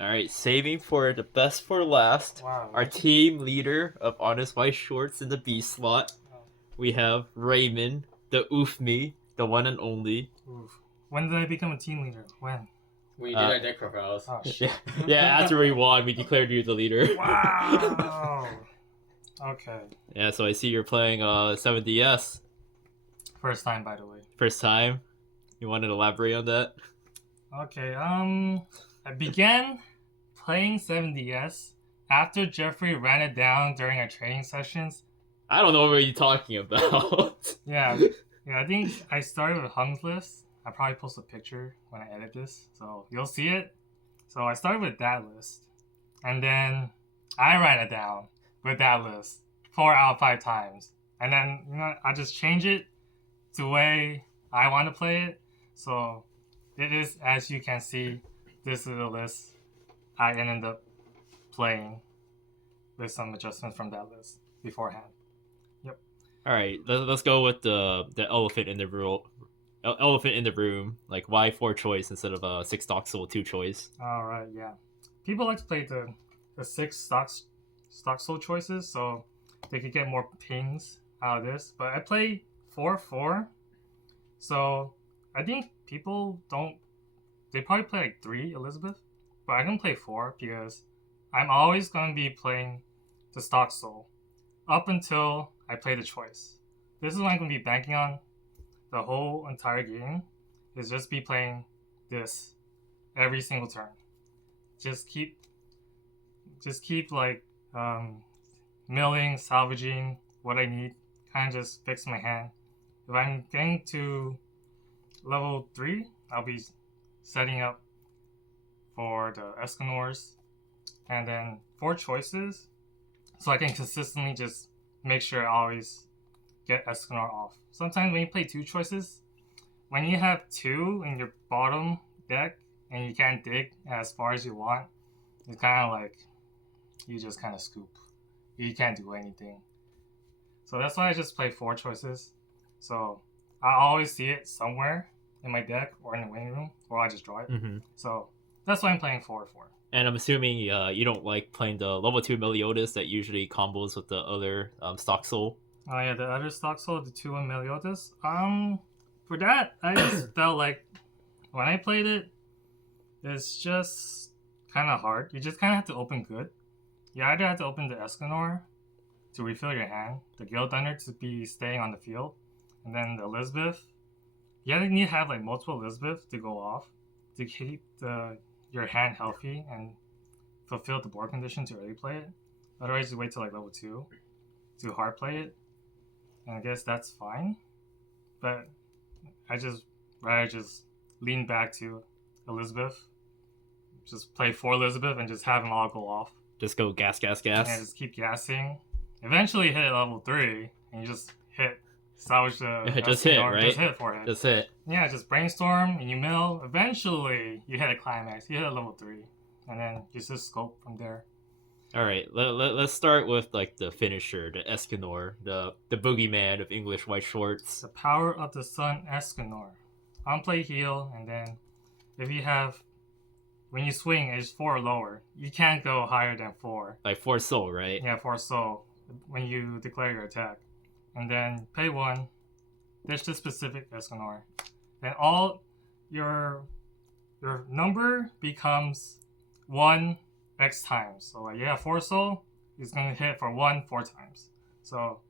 All right, saving for the best for last. Wow. Our team leader of Honest White Shorts in the B slot. We have Raymond, the oof me, the one and only. Oof. When did I become a team leader? When? We did our deck profiles. Oh Yeah, shit. yeah. After we won, we declared you the leader. Wow. Okay. Yeah, so I see you're playing 7DS. First time, by the way. First time. You want to elaborate on that? Okay. I began playing 7DS after Jeffrey ran it down during our training sessions. I don't know what you're talking about. Yeah. I think I started with Hung's list. I'll probably post a picture when I edit this, so you'll see it. So I started with that list, and then I ran it down with that list 4 out of 5 times, and then I just change it to the way I want to play it. So it is, as you can see, this is the list I ended up playing with some adjustments from that list beforehand. Yep. All right, let's go with the elephant in the room. Elephant in the room, like why 4 choice instead of a 6 stock soul 2 choice? All right, yeah. People like to play the 6 stock soul choices, so they could get more pings out of this. But I play 4-4, so I think people don't. They probably play like 3 Elizabeth, but I can play 4 because I'm always gonna be playing the stock soul up until I play the choice. This is what I'm gonna be banking on the whole entire game, is just be playing this every single turn. Just keep like milling, salvaging what I need, kind of just fix my hand. If I'm getting to level 3, I'll be setting up for the Escanors, and then 4 choices, so I can consistently just make sure I always get Escanor off. Sometimes when you play 2 choices, when you have 2 in your bottom deck and you can't dig as far as you want, it's kind of like you just kind of scoop. You can't do anything. So that's why I just play 4 choices. So I always see it somewhere in my deck or in the waiting room, or I just draw it. Mm-hmm. So that's why I'm playing 4-4. And I'm assuming you don't like playing the level 2 Meliodas that usually combos with the other stock soul. Oh yeah, the other stock soul, the 2-1 Meliodas. For that, I just felt like when I played it, it's just kind of hard. You just kind of have to open good. You either have to open the Escanor to refill your hand, the Guild Thunder to be staying on the field, and then the Elizabeth. You need to have like multiple Elizabeth to go off to keep your hand healthy and fulfill the board condition to early play it. Otherwise, you wait till like level 2 to hard play it. And I guess that's fine, but I just rather just lean back to Elizabeth, just play 4 Elizabeth and just have them all go off. Just go gas. And just keep gassing. Eventually hit level 3 and you just salvage the just hit, right? Just hit for it. Just hit. Yeah, just brainstorm and you mill. Eventually you hit a climax. You hit a level 3, and then you just scope from there. All right, let's start with like the finisher, the Escanor, the boogeyman of English white shorts. The power of the sun Escanor. On play heal, and then if you have, when you swing, it's 4 or lower. You can't go higher than 4. Like 4 soul, right? Yeah, 4 soul when you declare your attack. And then pay 1, ditch the specific Escanor. Then all your number becomes 1 X times. So like you have 4 soul, it's gonna hit for 1 4 times. So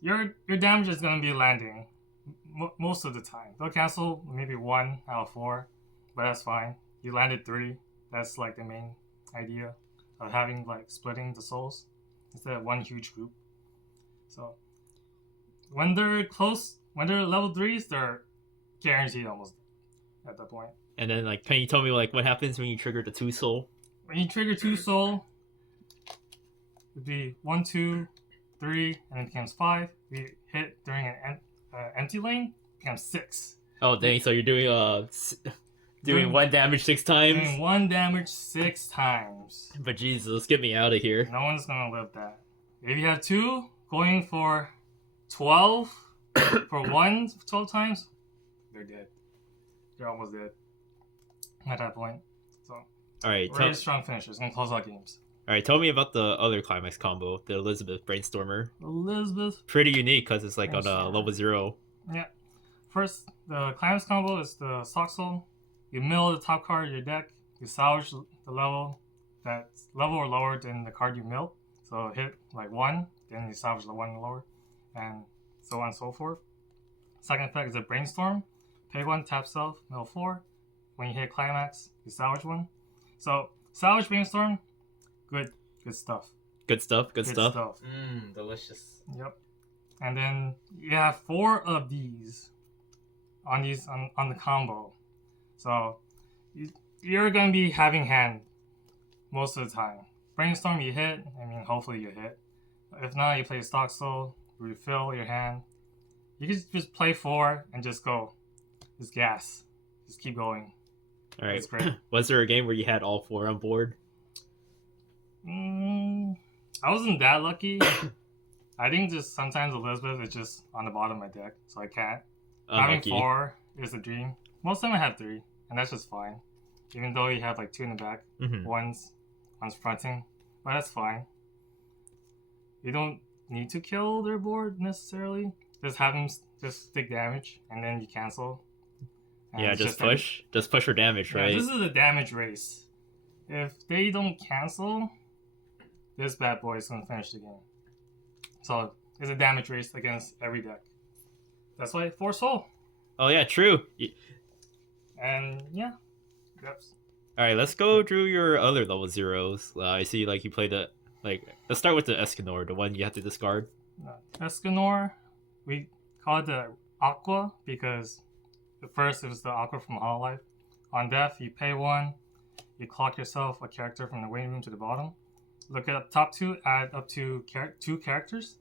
your damage is gonna be landing most of the time. They'll cancel maybe 1 out of 4, but that's fine. You landed 3. That's like the main idea of having like splitting the souls instead of one huge group. So when they're close, when they're level 3s, they're guaranteed almost at that point. And then like, can you tell me like what happens when you trigger the 2 soul? When you trigger 2 soul, it'd be 1, 2, 3, and it becomes 5. If you hit during an empty lane, it becomes 6. Oh dang! So you're doing 1 damage 6 times. Doing 1 damage 6 times. But Jesus, get me out of here. No one's gonna live that. If you have 2 going for 12 for 12 times, they're dead. They're almost dead at that point. So All right, Very strong finishers. Gonna close out games. tell me about the other climax combo, the Elizabeth Brainstormer. Elizabeth. Pretty unique because it's like on a Brainstormer. level 0. Yeah. First, the climax combo is the Sock Soul. You mill the top card of your deck. You salvage the level that's level or lower than the card you milled. So hit like 1, then you salvage the 1 lower, and so on and so forth. Second effect is a Brainstorm. Pay 1, tap self, mill 4. When you hit climax, you salvage 1. So salvage Brainstorm, good stuff. Good stuff. Delicious. Yep. And then you have 4 of these on the combo. So you're gonna be having hand most of the time. Brainstorm you hit, hopefully you hit. If not, you play Stock Soul, refill your hand. You can just play 4 and just go. Just gas. Just keep going. All right. That's great. Was there a game where you had all 4 on board? I wasn't that lucky. I think just sometimes Elizabeth is just on the bottom of my deck, so I can't. Unlucky. Having 4 is a dream. Most of them I have 3, and that's just fine. Even though you have like 2 in the back, one's fronting, but that's fine. You don't need to kill their board necessarily. Just have them just stick damage, and then you cancel. And Yeah, it's just push. Just push for damage, right? This is a damage race. If they don't cancel, this bad boy is gonna finish the game. So it's a damage race against every deck. That's why 4 soul. Oh yeah, true. And yeah. Yep. All right, let's go through your other level 0s. I see like you play the let's start with the Escanor, the one you have to discard. Escanor, we call it the Aqua because at first it was the Aqua from Hololive. On death, you pay 1, you clock yourself a character from the waiting room to the bottom. Look at top 2, add up to 2 characters.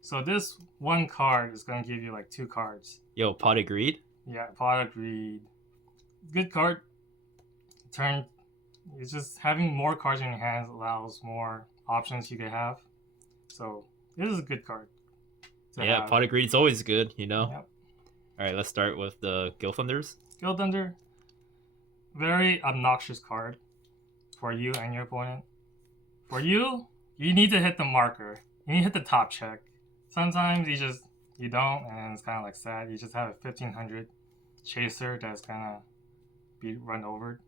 So this 1 card is going to give you like 2 cards. Yo, Pot of Greed? Yeah, Pot of Greed. Good card. Turn. It's just having more cards in your hands allows more options you could have. So this is a good card. Yeah, Pot of Greed's always good, you know? Yep. All right, let's start with the Guild Thunders. Guild Thunder. Very obnoxious card for you and your opponent. For you, you need to hit the marker. You need to hit the top check. Sometimes you don't, and it's kind of like sad. You just have a 1500 chaser that's gonna be run over.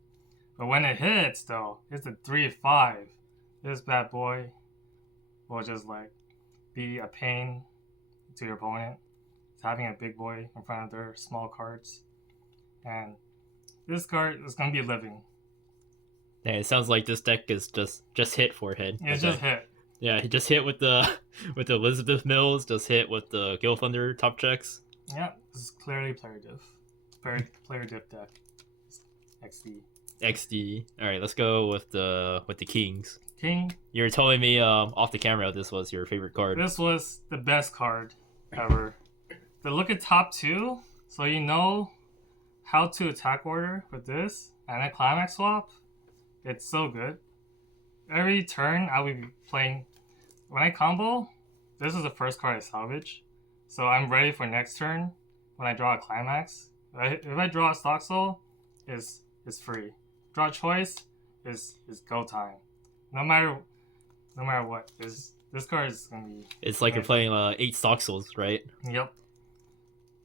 But when it hits, though, it's a 3-5. This bad boy will just like be a pain to your opponent. It's having a big boy in front of their small cards, and this card is gonna be living. Yeah, it sounds like this deck is just hit forehead. It's just hit. Yeah, he just hit with the Elizabeth Mills, just hit with the Guild Thunder top checks. Yeah, this is clearly player diff. Player diff deck. XD. XD. All right, let's go with the Kings. King. You were telling me off the camera this was your favorite card. This was the best card ever. To look at top 2, so you know how to attack order with this and a climax swap. It's so good. Every turn I will be playing. When I combo, this is the first card I salvage. So I'm ready for next turn when I draw a climax. If I draw a Stock Soul, it's free. Draw choice is go time. No matter what, this card is gonna be. It's like you're playing 8 Stock Souls, right? Yep.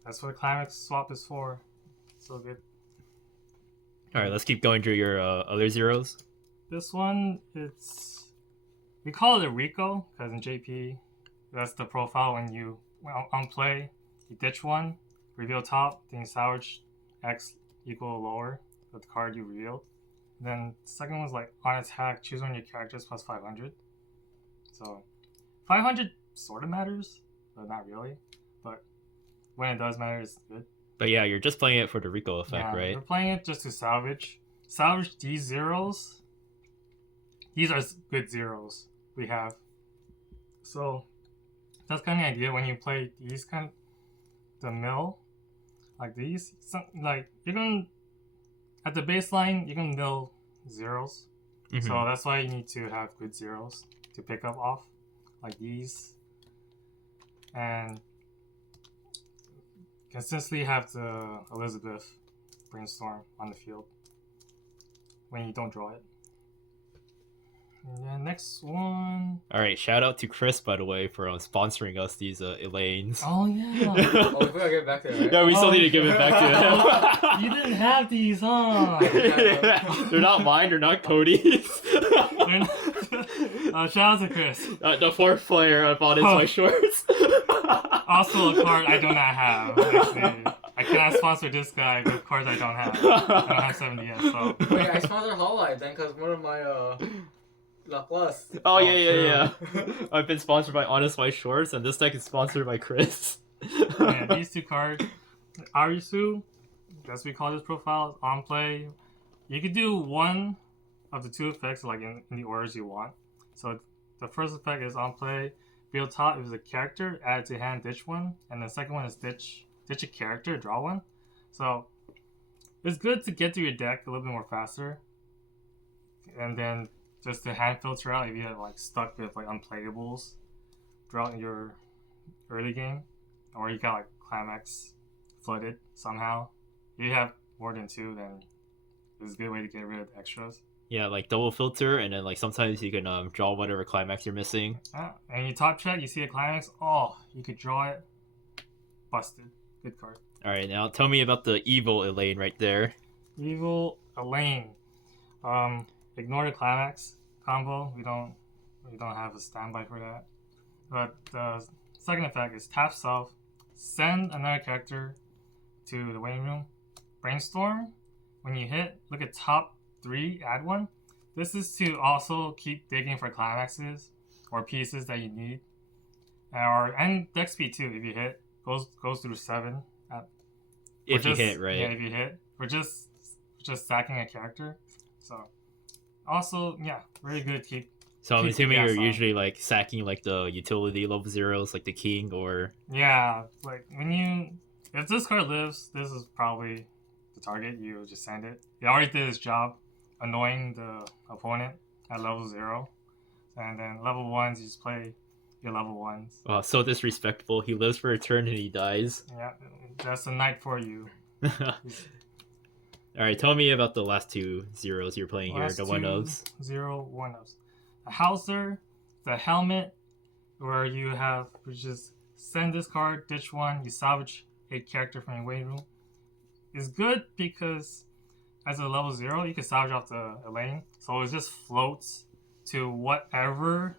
That's what a climax swap is for. So good. All right, let's keep going through your other 0s. This one, we call it a Rico because in JP, that's the profile when you on play, you ditch 1, reveal top, then you salvage X equal or lower with the card you revealed. Then the second one's like on attack, choose one of your characters plus 500. So 500 sort of matters, but not really. But when it does matter, it's good. But yeah, you're just playing it for the Rico effect, Yeah, right? we're playing it just to salvage these 0s. These are good 0s we have. So that's kind of the idea when you play these kind of the mill like these. Like you're gonna at the baseline you can mill 0s. Mm-hmm. So that's why you need to have good 0s to pick up off like these, and consistently have the Elizabeth Brainstorm on the field when you don't draw it. Yeah, next one. All right, shout out to Chris, by the way, for sponsoring us these Elaines. Oh yeah. Oh, we gotta get back to it, right? Yeah, we still Oh, need to give it back to him. You didn't have these, huh? Yeah, they're not mine. They're not Cody's. Shout out to Chris. The fourth player I bought is my shorts. Also a card I do not have. Actually, I cannot sponsor this guy with cards I don't have. I don't have 70s, so. Wait, I sponsored Hololive then because one of my Laplace. Oh yeah. I've been sponsored by Honest White Shorts, and this deck is sponsored by Chris. Yeah, these two cards, Arisu, as we call this profile, on play. You could do one of the two effects like in the orders you want. So the first effect is on play. Build top is a character, add to hand, ditch one, and the second one is ditch a character, draw one. So it's good to get through your deck a little bit more faster, and then just to hand filter out if you have like stuck with like unplayables throughout your early game, or you got like climax flooded somehow. If you have more than two, then it's a good way to get rid of the extras. Yeah, like double filter, and then like sometimes you can draw whatever climax you're missing. Yeah, and you top check, you see a climax. Oh, you could draw it. Busted. Good card. All right, now tell me about the evil Elaine right there. Evil Elaine. Ignore the climax combo. We don't have a standby for that. But the second effect is tap self, send another character to the waiting room. Brainstorm. When you hit, look at top 3, add one. This is to also keep digging for climaxes or pieces that you need. And deck speed too. If you hit, goes through 7. If you hit, right? Yeah, if you hit. We're just sacking a character. So also, yeah, very good. So I'm keep assuming gas you're on. usually like sacking like the utility level zeros, like the king, or Yeah, like if this card lives, this is probably the target. You just send it. It already did its job, annoying the opponent at level 0, and then level 1s you just play your level 1s. so disrespectful. He lives for a turn and he dies. Yeah, that's a night for you. All right, tell me about the last 2 zeros you're playing here, Last the two 1-ofs. 0 1-ofs. A Hauser, the helmet, where you just send this card, ditch one, you salvage a character from your waiting room. Is good because as a level 0, you can salvage off the Elaine, so it just floats to whatever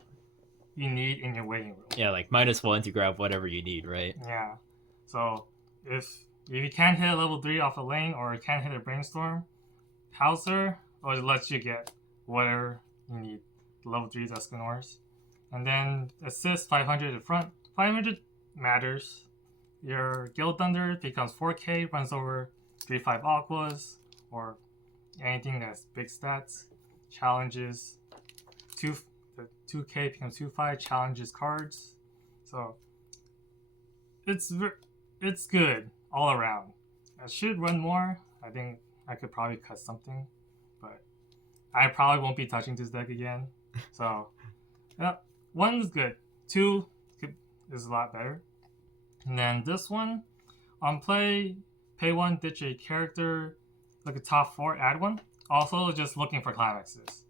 you need in your waiting room. Yeah, like -1 to grab whatever you need, right? Yeah. So if you can't hit a level 3 off a lane or you can't hit a brainstorm, Hauser will let you get whatever you need. Level 3's Escanors. And then assist 500 in front. 500 matters. Your Guild Thunder becomes 4k, runs over 3/5 Aquas, or anything that's big stats. Challenges 2k becomes 2/5, challenges cards. So it's good all around. I should run more. I think I could probably cut something, but I probably won't be touching this deck again. So, yeah, 1 is good. 2 is a lot better. And then this one, on play, pay 1, ditch a character, look at top 4, add 1. Also, just looking for climaxes.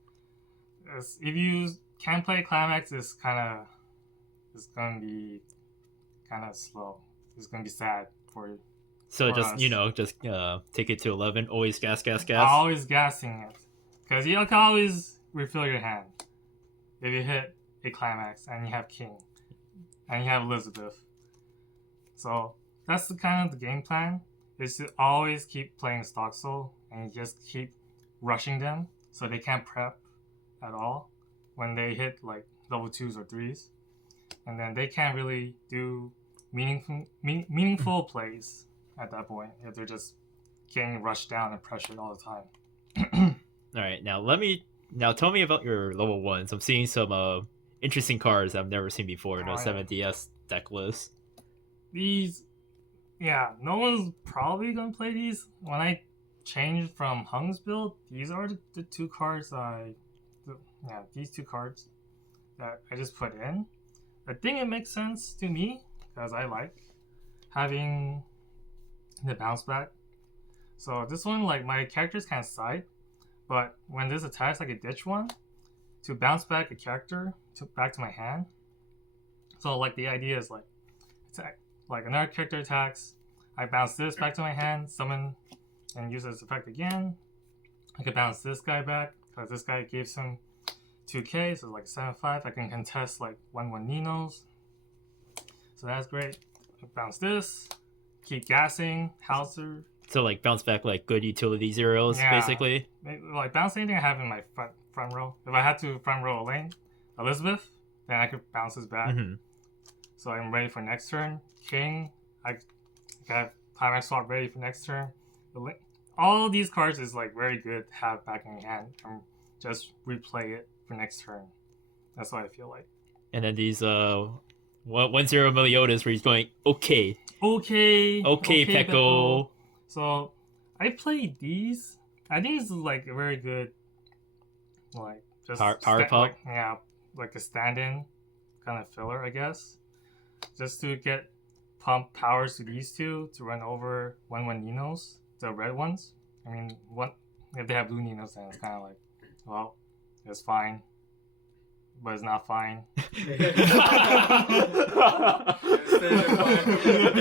If you can play climax, it's gonna be kind of slow. It's gonna be sad for you. So For just us. take it to 11. Always gas. Always gassing it, because you can always refill your hand if you hit a climax and you have king and you have Elizabeth. So that's the kind of the game plan, is to always keep playing Stock Soul and just keep rushing them so they can't prep at all when they hit like level 2s or 3s, and then they can't really do meaningful plays at that point if they're just getting rushed down and pressured all the time. All right, now tell me about your level 1s. I'm seeing some interesting cards I've never seen before in the 7DS deck list. These, yeah, no one's probably gonna play these. When I changed from Hung's build, these are the 2 cards these 2 cards that I just put in. I think it makes sense to me because I like having the bounce back. So this one, like, my character's kind of side, but when this attacks, like a ditch one, to bounce back a character back to my hand. So like the idea is like attack, like another character attacks, I bounce this back to my hand, summon, and use this effect again. I can bounce this guy back because this guy gives him 2k, so like 7-5. I can contest like 1/1 Ninos, so that's great. I bounce this, keep gassing, Hauser. So like bounce back like good utility zeros, Yeah. basically. Like bounce anything I have in my front row. If I had to front row a lane, Elizabeth, then I could bounce this back. Mm-hmm. So I'm ready for next turn. King, I got climax swap ready for next turn. All these cards is like very good to have back in your hand and just replay it for next turn. That's what I feel like. And then these 1-0 Meliodas where he's going, okay, Pekko. So I played these. I think it's like a very good, like just Power pump? like, yeah, like a stand-in kind of filler, I guess, just to get pump powers to these two to run over 1/1 Ninos, the red ones. I mean, if they have blue Ninos, then it's kind of like, well, it's fine, but it's not fine. You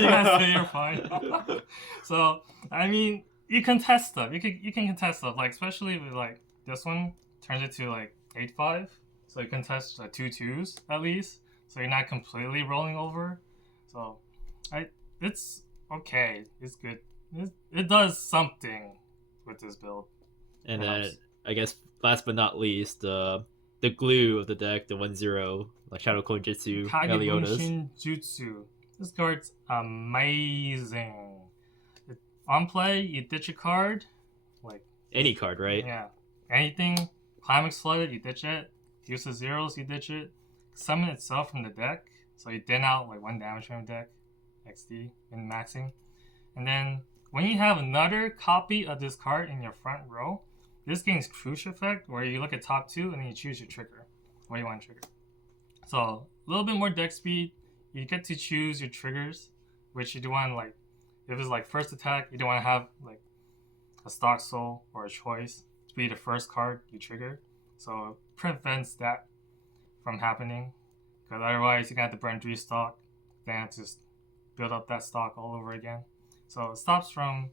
gotta say you're fine. So I mean, you can test stuff. You can contest stuff, like especially with like this one turns it to like 8-5, so you can test 2/2s at least, so you're not completely rolling over. So it's okay. It's good. It does something with this build. And then I guess last but not least, the glue of the deck, the 1-0 like Shadow Clone Jitsu Meliodas. Kagebunshin Jutsu. This card's amazing. On play, you ditch a card, like Any card, right? yeah, anything. Climax flooded, you ditch it. Use the zeros, you ditch it. Summon itself from the deck, so you thin out like 1 damage from the deck. XD in maxing. And then when you have another copy of this card in your front row, this gains Crush effect, where you look at top 2 and then you choose your trigger. What you want to trigger. So a little bit more deck speed. You get to choose your triggers, which you do want, like, if it's like first attack, you don't want to have like a stock soul or a choice to be the first card you trigger. So it prevents that from happening, because otherwise you're gonna have to burn 3 stock, then have to just build up that stock all over again. So it stops from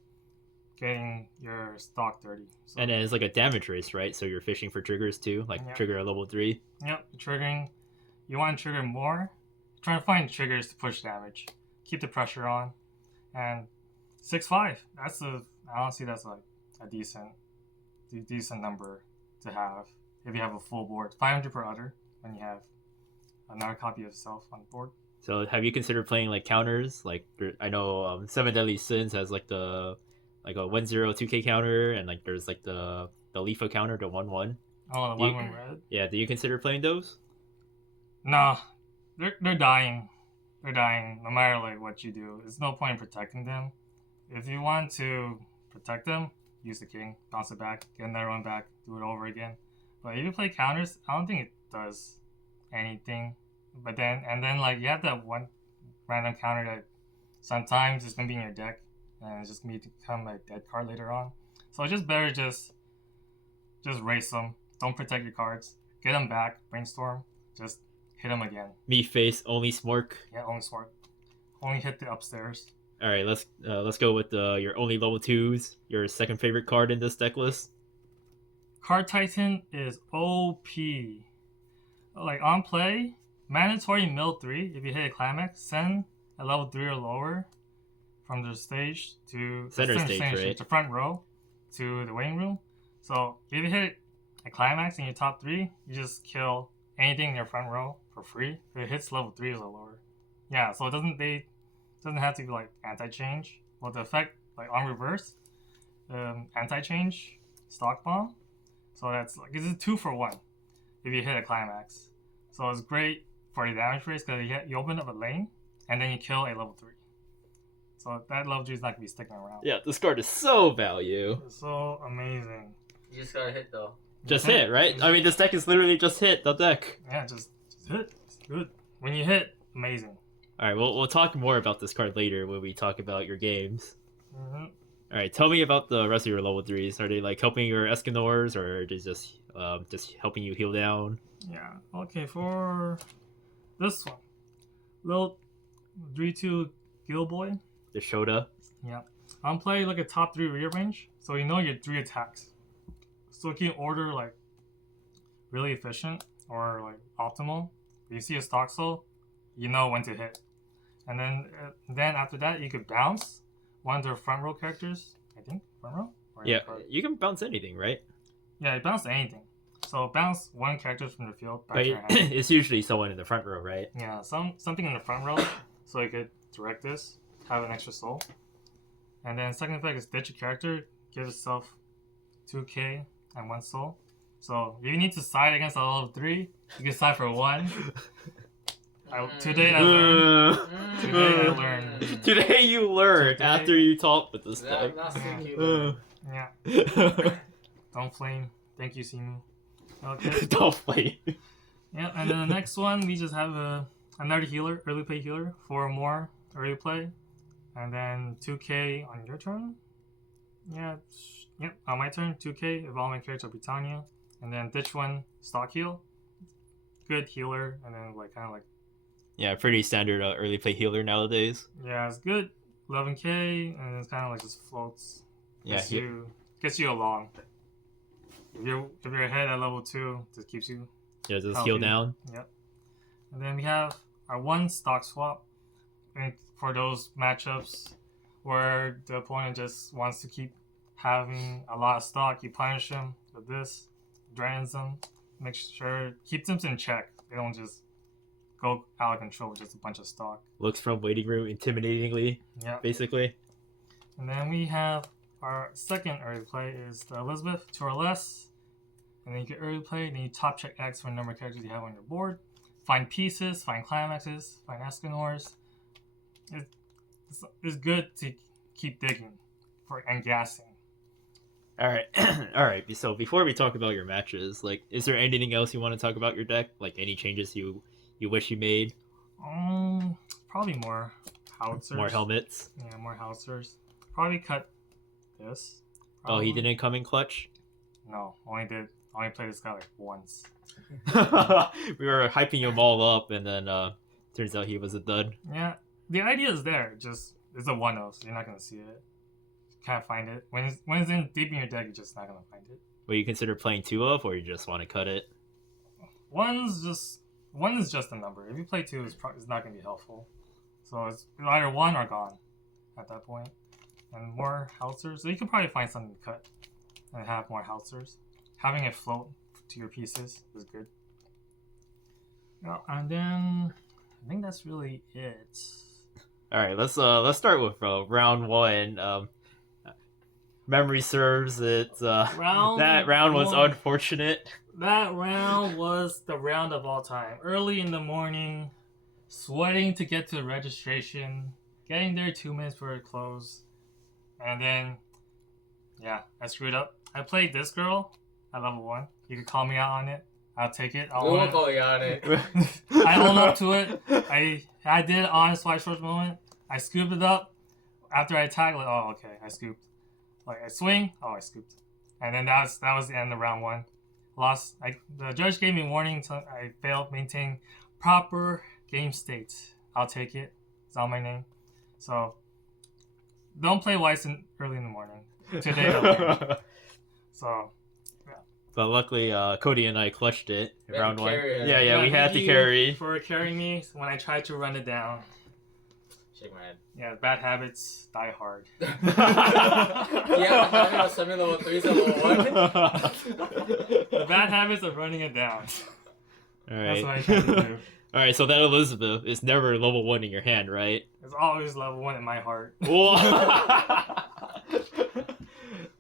getting your stock dirty. So, And then it's like a damage race, right? So you're fishing for triggers too, like Yeah. trigger a level 3. yep, triggering. You want to trigger more. Trying to find triggers to push damage, keep the pressure on, and 6-5. I honestly that's like a decent number to have if you have a full board. 500 per other when you have another copy of itself on the board. So have you considered playing like counters? Like I know 7 Deadly Sins has like a 1-0 2k counter, and like there's like the Leafa counter, the 1-1. Oh, the Do you- 1/1 red. Yeah, do you consider playing those? No, they're dying. They're dying no matter like what you do. There's no point in protecting them. If you want to protect them, use the king, bounce it back, get another one back, do it over again. But if you play counters, I don't think it does anything. But then like you have that one random counter that sometimes it's gonna be in your deck and it's just gonna become a dead card later on. So it's just better just race them. Don't protect your cards. Get them back. Brainstorm. Just hit them again. Me face only Smork. Yeah, only smart. Only hit the upstairs. All right, let's go with your only level 2s. Your second favorite card in this deck list. Card Titan is OP. Like on play, mandatory mill 3. If you hit a climax, send a level 3 or lower from the stage to Center stage, right? the front row to the waiting room. So if you hit a climax in your top 3, you just kill anything in your front row for free. If it hits level 3 or lower. Yeah, so it doesn't have to be like anti-change. Well, the effect like on reverse, anti-change, stock bomb. So that's like it's a 2-for-1 if you hit a climax. So it's great for the damage race because you open up a lane and then you kill a level 3. So that level 3 is not gonna be sticking around. Yeah, this card is so value. It's so amazing. You just gotta hit though. Just hit, right? I mean, this deck is literally just hit the deck. Yeah, just hit. It's good. When you hit, amazing. All right, we'll talk more about this card later when we talk about your games. Mm-hmm. All right, tell me about the rest of your level 3s. Are they like helping your Escanors, or are they just just helping you heal down. Yeah. Okay, for this one, little 3-2 Gill Boy. The Shota. Yeah. I'm playing like a top 3 rearrange, so you know your 3 attacks. So you can order like really efficient or like optimal. You see a stock soul, you know when to hit. And then after that, you could bounce one of their front row characters. I think front row. Or Yeah, you can bounce anything, right? Yeah, you bounce anything. So bounce one character from the field back But to your hand. it's usually someone in the front row, right? Yeah, something in the front row, so you could direct this, have an extra soul. And then second effect is ditch a character, give yourself 2k and 1 soul. So if you need to side against a level 3, you can side for 1. Today I learned. Today you learned Today- after you talked with this That, guy. that's the Yeah, don't flame. Thank you, Simu. Okay. Don't flame. Yeah, and then the next one, we just have another healer, early play healer, 4 more early play. And then 2k on your turn. Yeah, yep, on my turn, 2k if all my characters are Britannia. And then ditch 1, stock heal. Good healer, and then like kind of like, Yeah, pretty standard early play healer nowadays. yeah, it's good. 11k, and it's kind of like just floats. Yeah, Gets you along. If you're ahead at level 2, just keeps you. yeah, just healthy. heal down. Yep. And then we have our 1 stock swap. And for those matchups where the opponent just wants to keep having a lot of stock, you punish them with this, drains them, make sure, keep them in check. They don't just go out of control with just a bunch of stock. Looks from waiting room intimidatingly, Yeah. basically. And then we have our second early play is the Elizabeth, 2 or less. And then you get early play, then you top check X for the number of characters you have on your board. Find pieces, find climaxes, find Escanors. It's good to keep digging and gassing. All right, all right. So before we talk about your matches, like, is there anything else you want to talk about your deck? Like any changes you wish you made? Probably more howitzers. More helmets. Yeah, more howitzers. Probably cut this. Oh, he probably. didn't come in clutch. No, only played this guy like once. We were hyping him all up, and then turns out he was a dud. Yeah, the idea is there. Just it's a 1-0, so you're not gonna see it. Can't find it. When it's in deep in your deck, you're just not gonna find it. Will you consider playing 2 of, or you just want to cut it? One is just a number. If you play 2, it's not gonna be helpful. So it's either 1 or gone at that point. And more howitzers. So you can probably find something to cut and have more howitzers. Having it float to your pieces is good. Yeah, and then I think that's really it. All right, let's start with round 1. Memory serves it. That round was one. unfortunate. That round was the round of all time. Early in the morning, sweating to get to the registration, getting there 2 minutes before it closed, and then, yeah, I screwed up. I played this girl at level 1. You could call me out on it. I'll take it. We won't call you on it. I hold up to it. I did honest white shorts moment. I scooped it up. After I attacked, like, oh, okay, I scooped. Like, I swing, oh, I scooped. And then that was the end of round 1. Lost. The judge gave me warning, so I failed maintain proper game state. I'll take it. It's on my name. So, don't play Weiss early in the morning. Today, I learned. So, But luckily, Cody and I clutched it in We had round to 1. carry it. Yeah, we had to thank carry. you for carrying me when I tried to run it down. Shake my head. Yeah, bad habits die hard. Yeah, semi level 3 to level 1. The bad habits of running it down. All That's right. what I try to do. All right, so that Elizabeth is never level 1 in your hand, right? It's always level 1 in my heart. Whoa.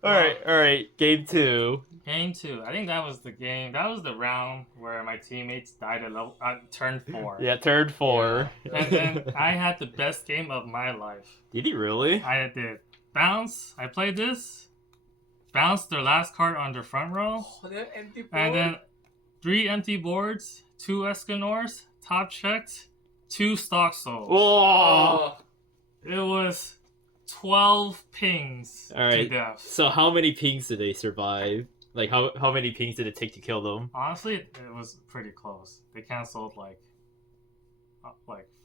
All right. Game 2. Game 2. I think that was the game. That was the round where my teammates died at turn 4. Yeah, turn 4. Yeah. And then I had the best game of my life. Did he really? I did. Bounce. I played this. Bounced their last card on their front row. Oh, they're empty board. And then 3 empty boards, 2 Escanors, top checked, 2 stock souls. Whoa. Oh, It was 12 pings All right. to death. So how many pings did they survive? Like how many pings did it take to kill them? Honestly, it was pretty close. They canceled like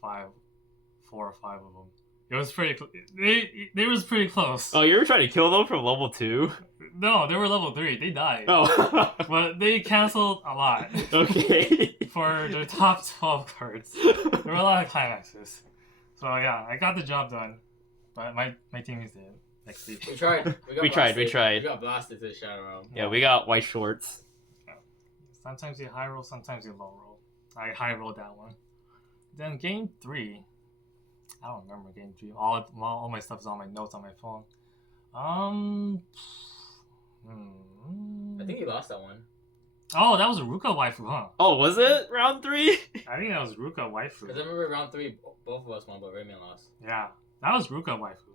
4 or 5 of them. It was pretty. They was pretty close. Oh, you were trying to kill them from level 2? No, they were level 3. They died. Oh. But they canceled a lot. Okay. For their top 12 cards. There were a lot of climaxes. So yeah, I got the job done. But my teammates did. Like, We tried. We tried. We got blasted to the Shadow Realm. Yeah, we got white shorts. Sometimes you high roll, sometimes you low roll. I high rolled that one. Then game 3. I don't remember game 3. All my stuff is on my notes on my phone. I think you lost that one. Oh, that was a Ruka waifu, huh? Oh, was it round 3? I think that was Ruka waifu. Because I remember round 3, both of us won, but Raymond lost. Yeah, that was Ruka waifu.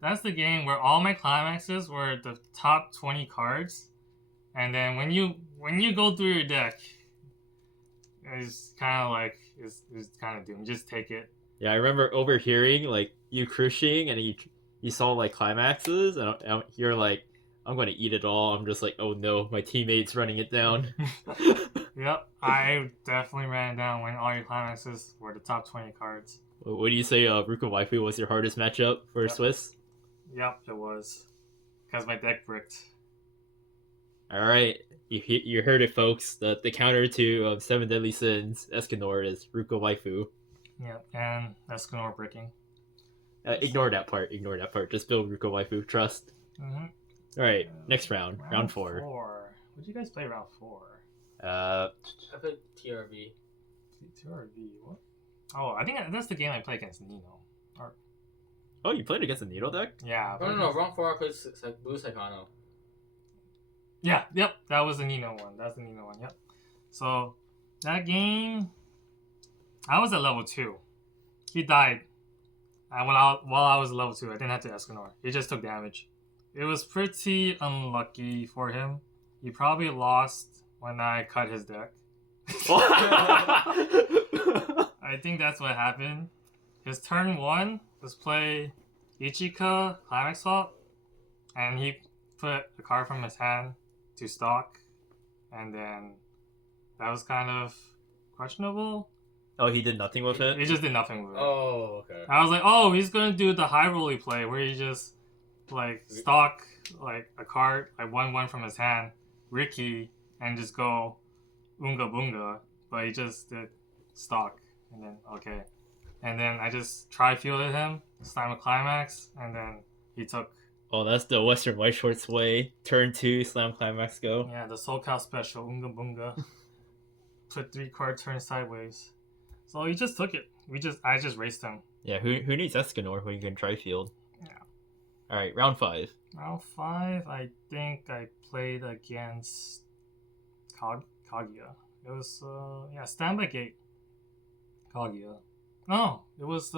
That's the game where all my climaxes were the top 20 cards, and then when you go through your deck, it's kind of like it's kind of doomed. Just take it. Yeah, I remember overhearing like you crushing, and you saw like climaxes, and you're like, I'm gonna eat it all. I'm just like, oh no, my teammate's running it down. Yep, I definitely ran it down when all your climaxes were the top 20 cards. What do you say? Ruka Waifu was your hardest matchup for Swiss? Yep, it was. Because my deck bricked. All right, you heard it, folks. The counter to 7 Deadly Sins, Escanor, is Ruka Waifu. Yep, and Escanor bricking. Ignore that part. Just build Ruka Waifu. Trust. Mm-hmm. All right, next round. Round 4. What did you guys play round 4? I played TRV. TRV, what? Oh, I think that's the game I played against Nino. Oh, you played against the Needle deck? Yeah. No. Round 4 I played Blue Saikano. Yeah, yep. That was the Nino one. That's the Nino one, yep. So, that game, I was at level 2. He died. And while I was at level 2, I didn't have to Escanor. He just took damage. It was pretty unlucky for him. He probably lost when I cut his deck. I think that's what happened. His turn 1 was play Ichika Climax Swap, and he put a card from his hand to stock, and then that was kind of questionable. Oh, he did nothing with it? He just did nothing with it. Oh, okay. I was like, oh, he's gonna do the high rolly play where he just like stock like a card, like 1/1 from his hand, Ricky, and just go Unga Bunga, but he just did stock, and then okay. And then I just tri-fielded him, slam a climax, and then he took... Oh, that's the Western White Shorts way. Turn 2, slam climax, go. Yeah, the SoCal special, Unga Bunga. Put 3 card turn sideways. So he just took it. I just raced him. Yeah, who needs Escanor when you can tri-field? Yeah. Alright, round 5. Round 5, I think I played against Kaguya. It was, Standby Gate. Kaguya. No, it was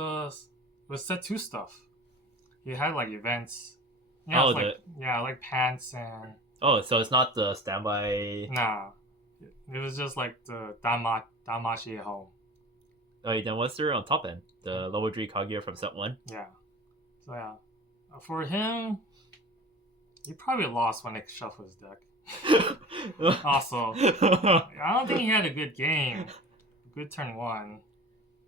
set 2 stuff. He had like events. Yeah, like pants and. Oh, so it's not the standby. Nah, it was just like the Damashi at home. Oh, then what's there on top end? The level 3 Kaguya from set 1. Yeah. So yeah, for him, he probably lost when they shuffled his deck. Also, I don't think he had a good game. Good turn 1.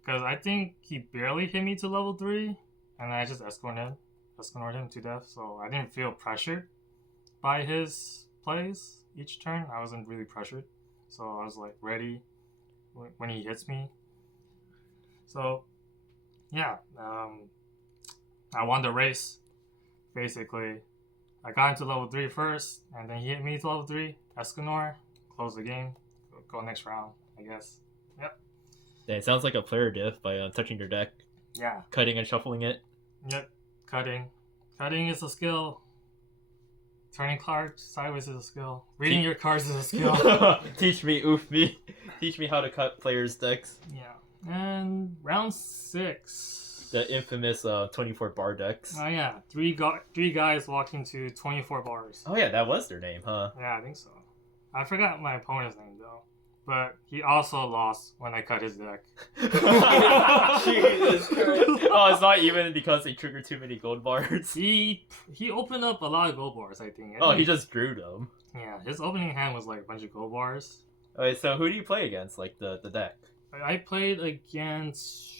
Because I think he barely hit me to level 3, and I just Escanored him to death, so I didn't feel pressured by his plays each turn. I wasn't really pressured, so I was like ready when he hits me. So, yeah, I won the race, basically. I got into level 3 first, and then he hit me to level 3, Escanor, close the game, go next round, I guess. Yep. Yeah, it sounds like a player diff by touching your deck. Yeah. Cutting and shuffling it. Yep. Cutting. Cutting is a skill. Turning cards sideways is a skill. Reading your cards is a skill. Teach me how to cut players' decks. Yeah. And round 6. The infamous 24 bar decks. Oh yeah. Three guys walking to 24 bars. Oh yeah, that was their name, huh? Yeah, I think so. I forgot my opponent's name though. But he also lost when I cut his deck. Jesus Christ. Oh, it's not even because they triggered too many gold bars. He opened up a lot of gold bars, I think. Oh, he just drew them. Yeah, his opening hand was like a bunch of gold bars. Alright, so who do you play against? Like the deck? I played against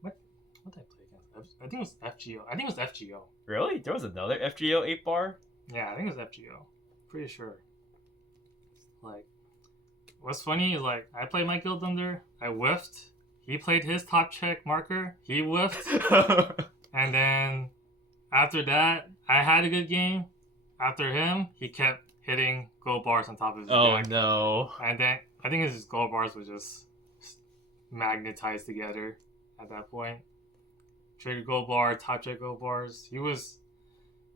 what did I play against? I think it was FGO. I think it was FGO. Really? There was another FGO 8-bar? Yeah, I think it was FGO. Pretty sure. Like, what's funny is like I played my guild under, I whiffed. He played his top check marker, he whiffed, and then after that, I had a good game. After him, he kept hitting gold bars on top of his deck. No. And then I think his gold bars were just magnetized together at that point. Trigger gold bar, top check gold bars. He was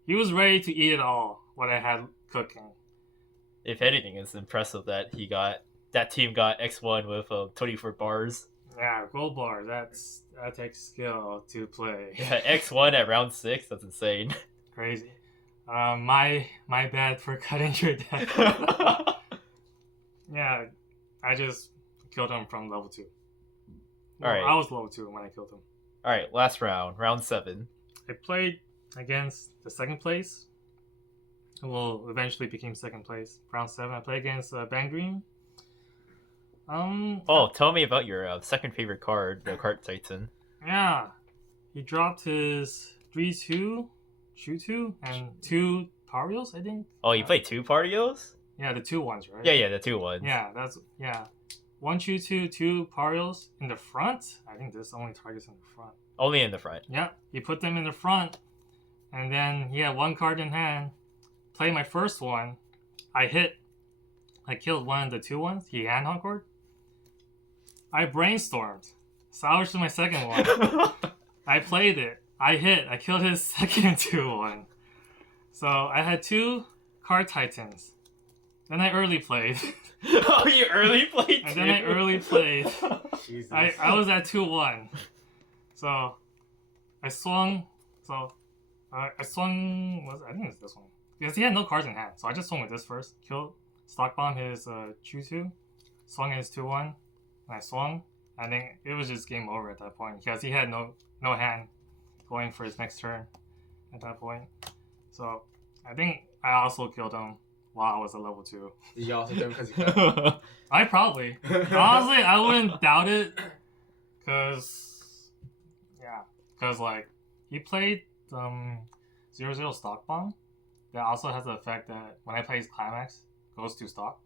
ready to eat it all. What I had cooking. If anything, it's impressive that that team got X1 with 24 bars. Yeah, gold bar. That takes skill to play. Yeah, X1 at round 6. That's insane. Crazy. My bad for cutting your deck. Yeah, I just killed him from level 2. Well, Alright. I was level 2 when I killed him. Alright, last round 7. I played against the second place. Well, eventually became second place. Round 7, I played against Bang Green. Oh, tell me about your second favorite card, the Card Titan. Yeah, he dropped his 3-2, shoot 2, and 2 Parios, I think. Oh, you played 2 Partios? Yeah, the 2 ones, right? Yeah, the 2 ones. Yeah. 1 shoot 2 Parios in the front. I think this only targets in the front. Only in the front. Yeah, he put them in the front, and then he had 1 card in hand. Play my first one. I killed one of the 2 ones. He hand hard. I brainstormed. Salvaged my second one. I played it. I hit. I killed his second 2-1. So I had 2 card titans. Then I early played. Oh, you early played too? And then I early played. Jesus. I was at 2-1. So I swung. I think it's this one. Because he had no cards in hand. So I just swung with this first. Killed. Stock bomb his Chu2. Swung his 2-1. And I swung. And then it was just game over at that point. Because he had no hand going for his next turn at that point. So I think I also killed him while I was at level 2. Did you also do it because you could? I probably. Honestly, I wouldn't doubt it. Because like, he played 0-0 stock bomb. That also has the effect that when I play his climax, goes to stock.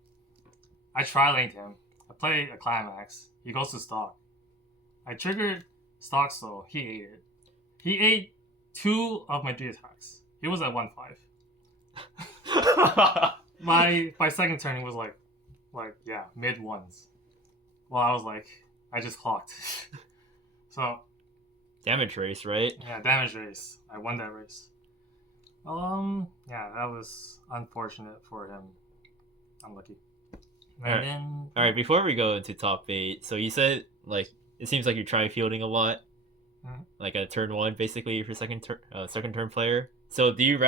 I tri-lanked him. I play a climax. He goes to stock. I triggered stock soul. He ate it. He ate 2 of my 3 attacks. He was at 1-5. My second turn was like mid ones. Well, I was like, I just clocked. So Damage race, right? yeah, damage race. I won that race. Yeah, that was unfortunate for him. Unlucky. And then Alright, before we go into top 8, so you said, like, it seems like you're try fielding a lot. Mhm. Like a turn 1, basically, for second turn player. So do you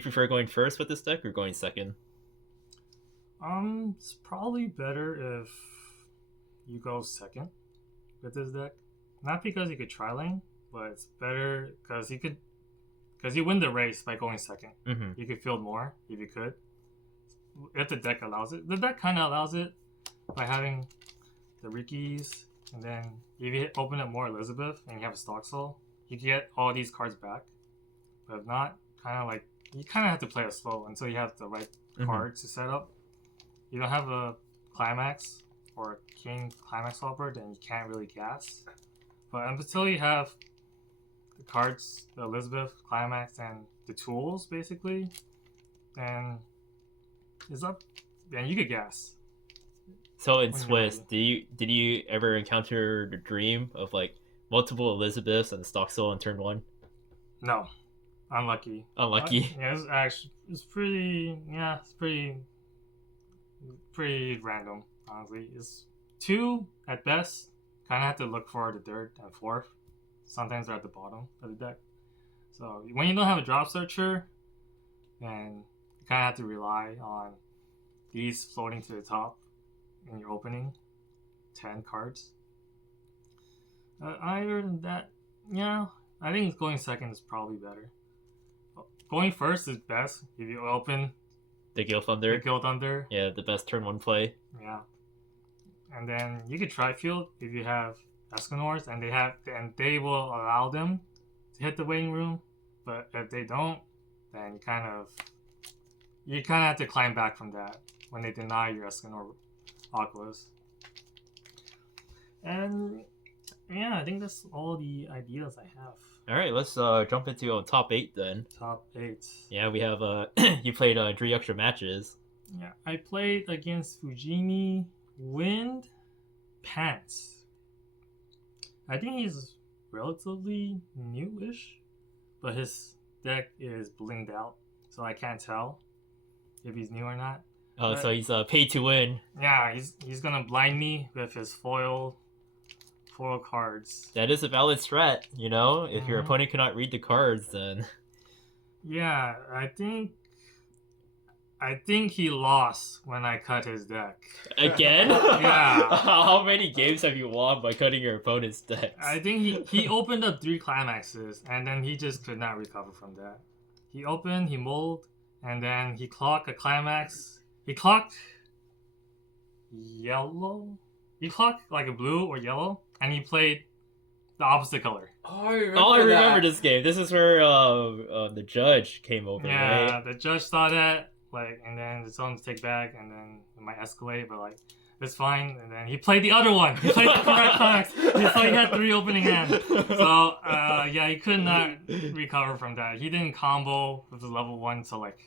prefer going first with this deck or going second? It's probably better if you go second with this deck. Not because you could tri lane, but it's better because you win the race by going second. Mm-hmm. You could field more if you could. If the deck allows it. The deck kind of allows it by having the Rikis, and then if you open up more Elizabeth and you have a Stock Soul, you can get all these cards back. But if not, you kind of have to play it slow until you have the right cards to set up. You don't have a Climax or a King Climax Swapper, then you can't really gas. But until you have the cards, the Elizabeth, Climax, and the tools, basically, then it's up. Then you could gas. So in When you're Swiss, did you ever encounter the dream of like multiple Elizabeths and Stock Soul on turn 1? No. Unlucky. Unlucky. Yeah, it's pretty random, honestly. It's 2 at best. Kind of have to look for the 3rd and 4th. Sometimes they're at the bottom of the deck. So when you don't have a drop searcher, then you kind of have to rely on these floating to the top in your opening 10 cards. Other than that, yeah, I think going second is probably better. going first is best if you open The Gale the Thunder. Guild Thunder. Yeah, the best turn 1 play. Yeah. And then you could try field if you have Escanors and they will allow them to hit the waiting room. But if they don't, then you kind of have to climb back from that when they deny your Escanor Aquas. And yeah, I think that's all the ideas I have. All right, let's jump into top 8 then. Top 8. Yeah, we have you played 3 extra matches. Yeah, I played against Fujimi, Wind, Pants. I think he's relatively newish, but his deck is blinged out, so I can't tell if he's new or not. Oh, so he's paid to win. Yeah, he's gonna blind me with his foil cards. That is a valid strat, you know? If your Mhm. opponent cannot read the cards, then... Yeah, I think he lost when I cut his deck. Again? Yeah. How many games have you won by cutting your opponent's decks? I think he opened up 3 climaxes, and then he just could not recover from that. He opened, he mulled, and then he clocked a climax. He clocked yellow? He clocked like a blue or yellow, and he played the opposite color. Oh, I remember. Oh, I remember that. this game. This is where the judge came over, Yeah, right? the judge saw that, like, and then it's on to take back, and then it might escalate, but like, it's fine. And then he played the other one. He played the correct climax. So he had 3 opening hands. So yeah, he could not recover from that. He didn't combo with the level 1, so like,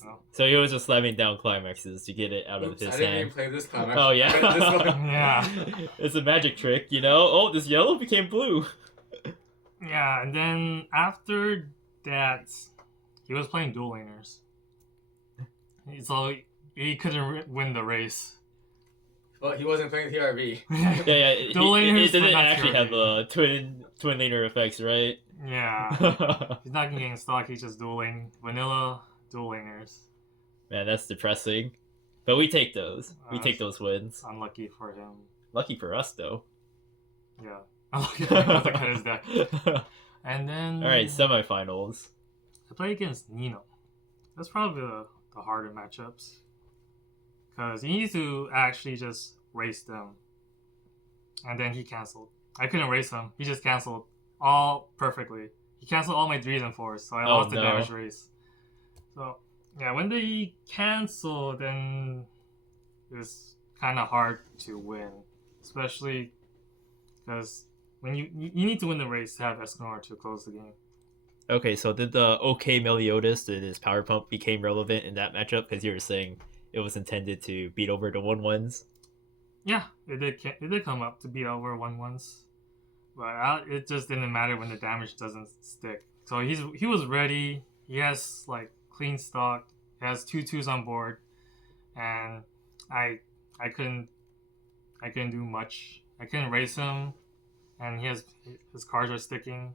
you know. So he was just slamming down climaxes to get it out of Oops, his I didn't hand. even play this time. Oh, yeah. I played this one. Yeah. It's a magic trick, you know? Oh, this yellow became blue. Yeah, and then after that, he was playing dual laners. So he couldn't win the race. Well, he wasn't playing TRB. Yeah, Dual it laners didn't were not actually have TRB. twin laner effects, right? Yeah. He's not getting stock, he's just dueling. Vanilla dual laners. Man, that's depressing. But we take those. We take That's those wins. unlucky for him. Lucky for us, though. Yeah. Unlucky for him because I cut his deck. And then... Alright, semifinals. I played against Nino. That's probably the harder matchups. Because he needs to actually just race them. And then he canceled. I couldn't race him. He just canceled all perfectly. He canceled all my 3s and 4s, so I Oh, lost the no. damage race. So, yeah, when they cancel, then it's kind of hard to win. Especially because when you need to win the race to have Escanor to close the game. Okay, so did the OK Meliodas, did his power pump became relevant in that matchup? Because you were saying it was intended to beat over the 1/1s. Yeah, it did come up to beat over 1/1s. But it just didn't matter when the damage doesn't stick. So he was ready. He has like clean stock. He has 2/2s on board, and I couldn't do much. I couldn't race him, and his cards are sticking,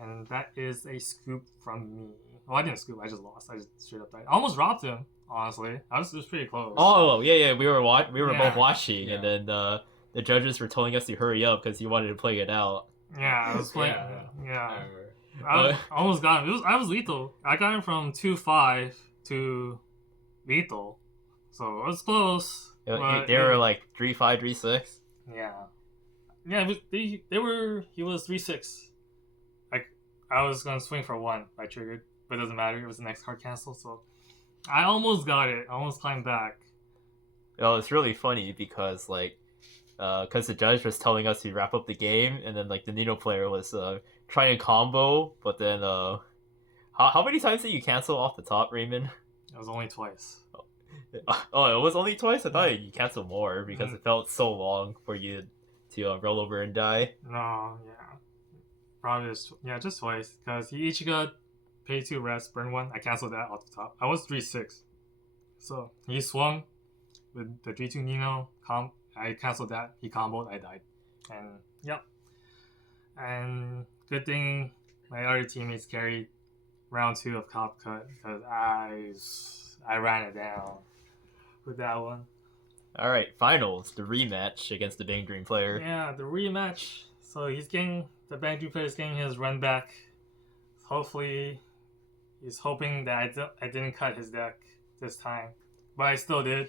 and that is a scoop from me. Well, I didn't scoop. I just lost. I just straight up died. I almost robbed him. Honestly, it was pretty close. Oh, yeah, we were Yeah. both watching, Yeah. and then the judges were telling us to hurry up because you wanted to play it out. Yeah, I was playing. I Yeah. remember. I almost got him. I was lethal. I got him from 2-5 to lethal, so it was close. but They were like 3-5, 3-6. yeah, yeah. He was 3-6. I was gonna swing for 1. I triggered, but it doesn't matter. It was the next card cancel, so I almost got it. I almost climbed back. Oh, it's really funny because because the judge was telling us to wrap up the game, and then like the Nino player was trying to combo, but then how many times did you cancel off the top, Raymond? It was only twice. Oh, it was only twice. I thought you canceled more because Mhm. it felt so long for you to roll over and die. No, yeah, probably just twice because he each got pay 2 rest, burn 1. I canceled that off the top. I was 3-6, so he swung with the 3-2 Nino. I canceled that. He comboed. I died, and yep. And good thing my other teammates carried round 2 of Cop Cut because I ran it down with that one. All right, finals, the rematch against the Bang Dream player. Yeah, the rematch. So the Bang Dream player is getting his run back. Hopefully, He's hoping that I didn't cut his deck this time, but I still did.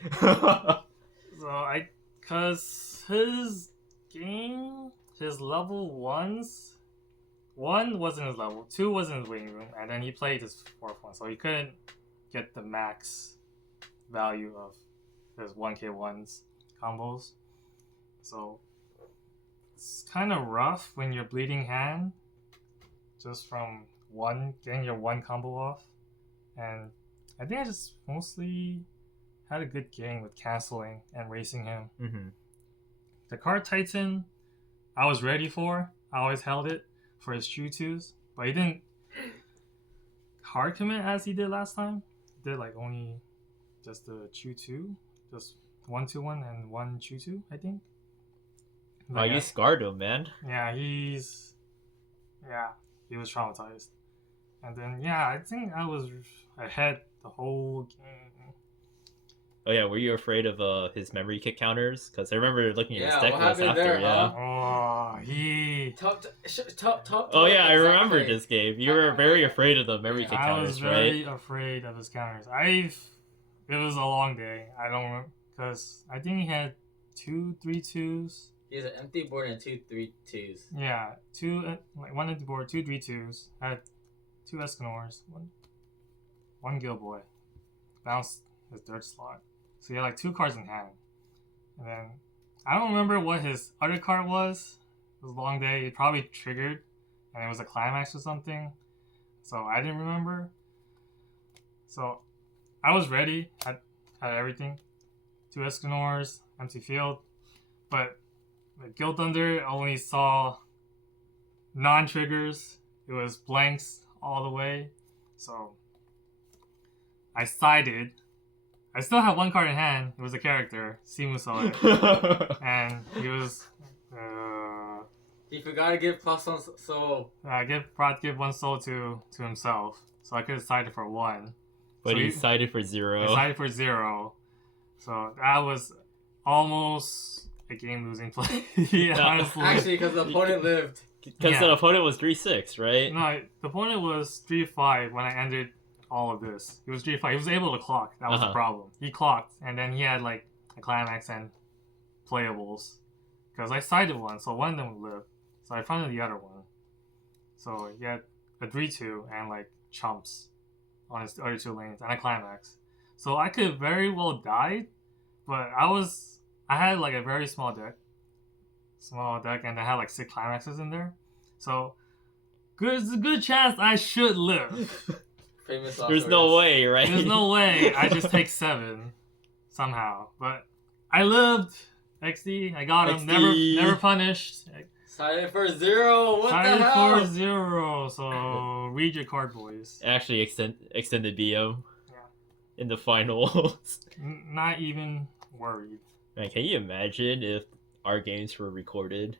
Cause his game, his level ones, one wasn't his level, two wasn't his waiting room, and then he played his fourth one, so he couldn't get the max value of his 1k1s combos. So it's kind of rough when you're bleeding hand just from getting your one combo off. And I think I just mostly had a good game with canceling and racing him. Mm-hmm. The card Titan, I was ready for. I always held it for his Chew-2s, but he didn't hard commit as he did last time. He did like only just the Chew-2, just 1/2/1 and 1 Chew-2, I think. Oh, you scarred him, man. Yeah, he was traumatized. And then I think I was ahead the whole game. Oh yeah, were you afraid of his memory kick counters? Because I remember looking at his Yeah, deck what list happened after. there, Yeah. huh? Oh, he. Top. Oh yeah, I remember exactly. this game. You were very afraid of the memory kick I counters, was very right? afraid of his counters. It was a long day. I don't remember because I think he had 2 3/2s. He has an empty board and 2 3/2s. Yeah, one empty board, 2 3/2s. I had 2 Escanors, one Gilboy. Bounced his third slot. So he had like 2 cards in hand. And then I don't remember what his other card was. It was a long day. It probably triggered and it was a climax or something. So I didn't remember. So I was ready. Had everything. 2 Escanors, empty field. But Guild Thunder only saw non-triggers. It was blanks all the way. So I sided. I still have 1 card in hand. It was a character, Simu saw it. And he was He forgot to give plus on soul. give 1 soul to himself. So I could have sided for 1. But So he sided for 0. I sided for 0. So that was almost a game losing play. Honestly. Actually, because the opponent lived. Because the opponent was 3/6, right? No, the opponent was 3-5 when I ended all of this. He was 3-5. He was able to clock. That was the problem. He clocked, and then he had like a climax and playables. Because I sided 1, so one of them would live. So I fronted the other one. So he had a 3/2 and like chumps on his other 2 lanes and a climax. So I could very well die, but I had like a very small deck, and I had like 6 climaxes in there. So there's a good chance I should live. Famous There's no way, right? There's no way I just take 7 somehow. But I lived. XD, I got him. XD. Never punished. Sided for 0. What Sided the hell? for 0. So read your card, boys. Actually extended BM Yeah. in the finals. Not even worried. Man, can you imagine if our games were recorded?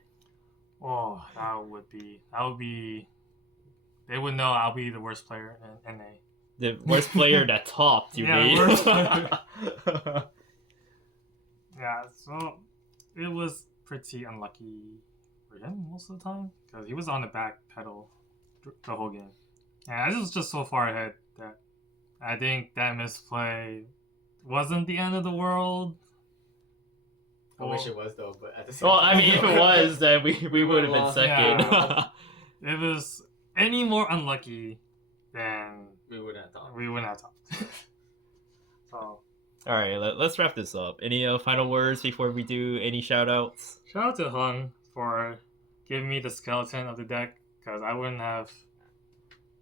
Oh, that would be. They would know I'll be the worst player in NA. The worst player that topped, you mean? worst player. Yeah, so it was pretty unlucky for him most of the time because he was on the back pedal the whole game. And I was just so far ahead that I think that misplay wasn't the end of the world. I wish it was though, but at the same Well, time. I mean, if it was, then we would have been lost. second. Yeah. It was any more unlucky than we wouldn't have talked. we wouldn't have talked. So, Alright, let's wrap this up. Any final words before we do any shoutouts? shout out to Hung for giving me the skeleton of the deck because I wouldn't have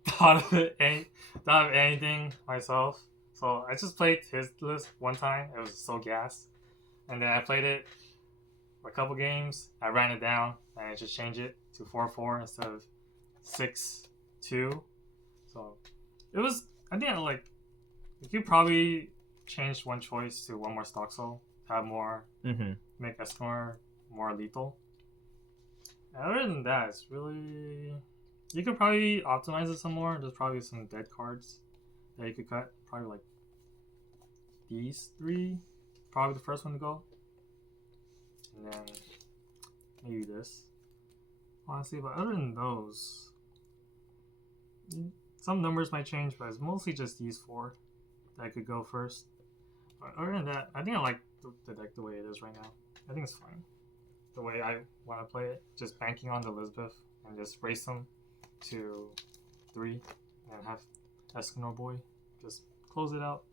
thought of anything myself. So I just played his list one time. It was so gas, and then I played it for a couple games. I ran it down and I just changed it to 4/4 instead of 6/2. So it was. I think you could probably change one choice to one more stock soul, have more, make Escanor more lethal. Other than that, it's really. You could probably optimize it some more. There's probably some dead cards that you could cut. Probably like these 3. Probably the first one to go. And then maybe this. Honestly, but other than those, some numbers might change, but it's mostly just these four that could go first. But other than that, I think I like the deck the way it is right now. I think it's fine. The way I want to play it, just banking on the Elizabeth and just race them to 3 and have Eskimo Boy just close it out.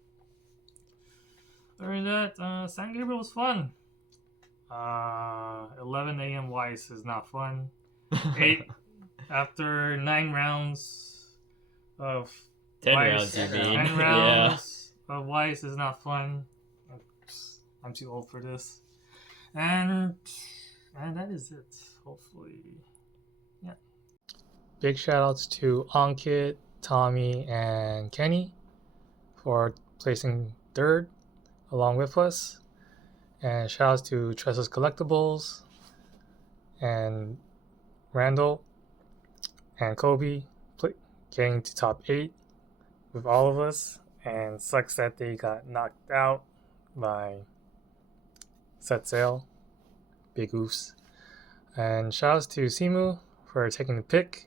Other than that, San Gabriel was fun. 11 a.m. Weiss is not fun. 8 after 9 rounds of 10 Weiss, rounds, you mean? 10 rounds of Weiss is not fun. I'm too old for this. And that is it. Hopefully, yeah. Big shout outs to Ankit, Tommy, and Kenny for placing 3rd along with us. And shout outs to Tressa's Collectibles and Randall and Kobe getting to top 8 with all of us. And sucks that they got knocked out by Set Sail. Big oofs. And shout outs to Simu for taking the pick.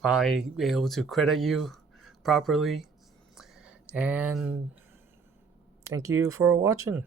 Finally be able to credit you properly. And thank you for watching.